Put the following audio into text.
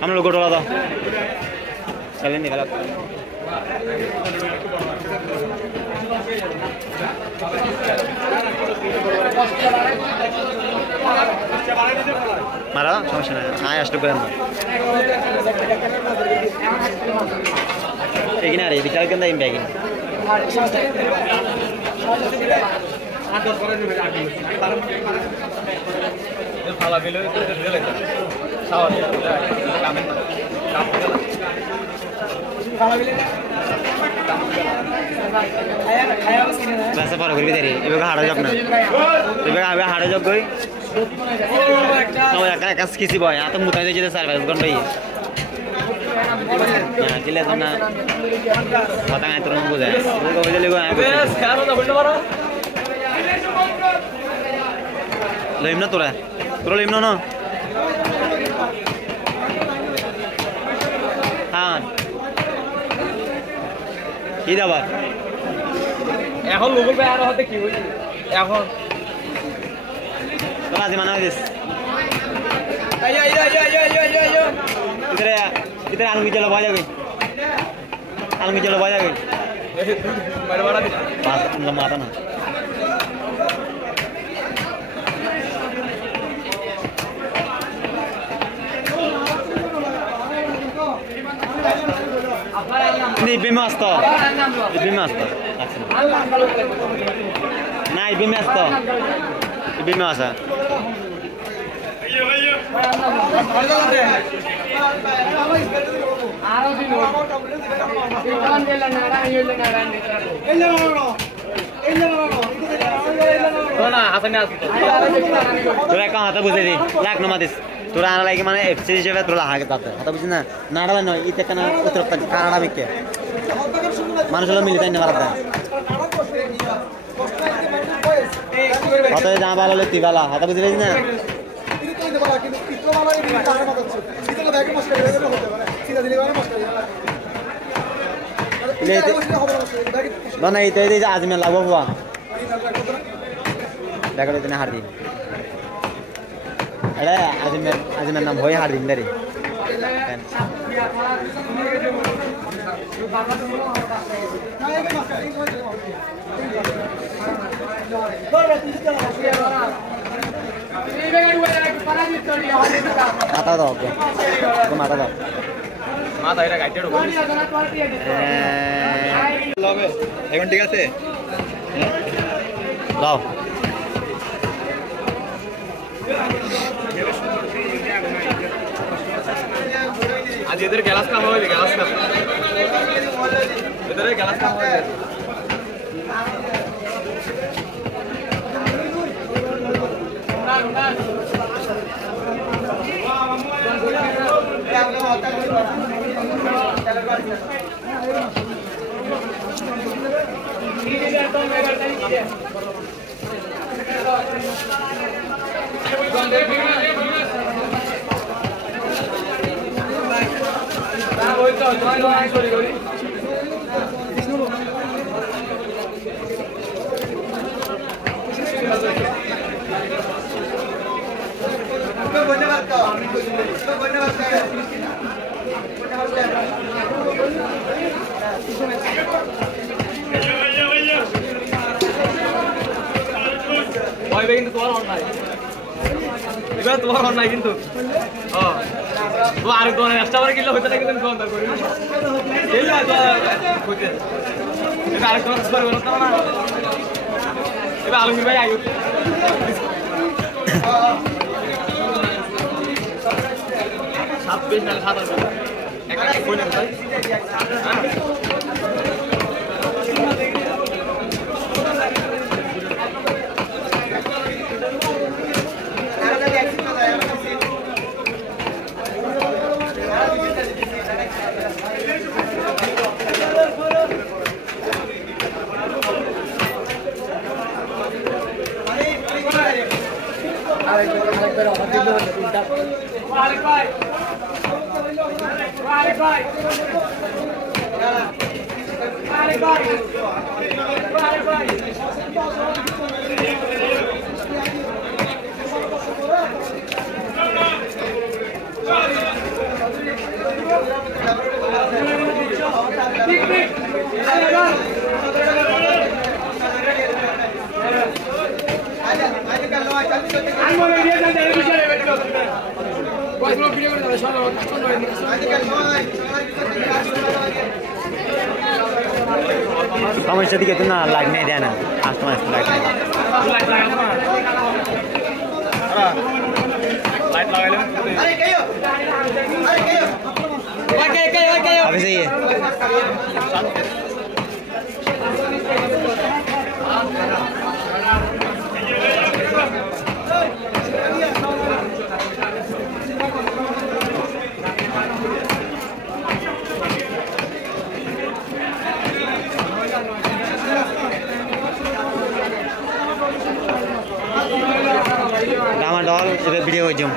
हम लोग गोटोला था चलें निकाला मारा समस्या नहीं हाँ अष्टो करें एक ना रे बिचार के अंदर इन बैगिंग फाला below itu dia sawat kamen वैसे पर कर भी दे रही है इबे हाड़ा जब ना इबे आवे हाड़ा जब कोई तो यार का किसी बॉय यहाँ तो मुताज़ है सर्विस कौन भाई यहाँ चिल्ले तो ना पता नहीं तो उनको जाए उनको वजह ले गो आए लेम ना तोरा लेम ना हाँ কি দাবার এখন গুগল পে আর হতে কি হইছে এখন তোরা আজি মানা হইছিস আইয়া इधर आलू चलो भाई जाओगे आलू चलो भाई जाओगे मेरे बड़ा भी पास लम्बा आता ना इबे में असतो ना इबे में असतो इबे में आसा তোরা কাম হাতে বুঝে দি লাখ নমাদিস তোরা আনা লাগে মানে এফসি হিসেবে তোরা হাগে তাতে হাতে বুঝিস না নাড়া নয় ইতে কেন উত্তরপ্রদেশ কানাডা বিকে মানুষ হলো মিলিয়ে তাই না পারতে হাতে যা ভালো লেতি ভালো হাতে বুঝিস না না এই তো এই যে আজমে লাগবো বাবা দেখো ইতনে হার দিন अरे आज मैं नाम होय हार दिन दे माता दो तो माता दो माता এরা গাইডেড হবে লবে এখন ঠিক আছে দাও आज इधर गैस काम हो गया गैस काम इधर गैस काम हो गया কিন্তু তোমার অন্যায় এবার তোমার অন্যায় কিন্তু তো আর কোন এক্সট্রা করে কিলো হইতে না কিন্তু ফোন দর করি এলা তো কইতে এটা আর কোন স্কোর করতে না এবার আলমগীর ভাই আইও 27 না 27 একটা কই না ভাই সমস্যা দিকে তো না লাইট নেই দেয় না আস্তে আস্তে লাইট নেই লাইট লাগাইলাম अभी सही है डामाडोल वीडियो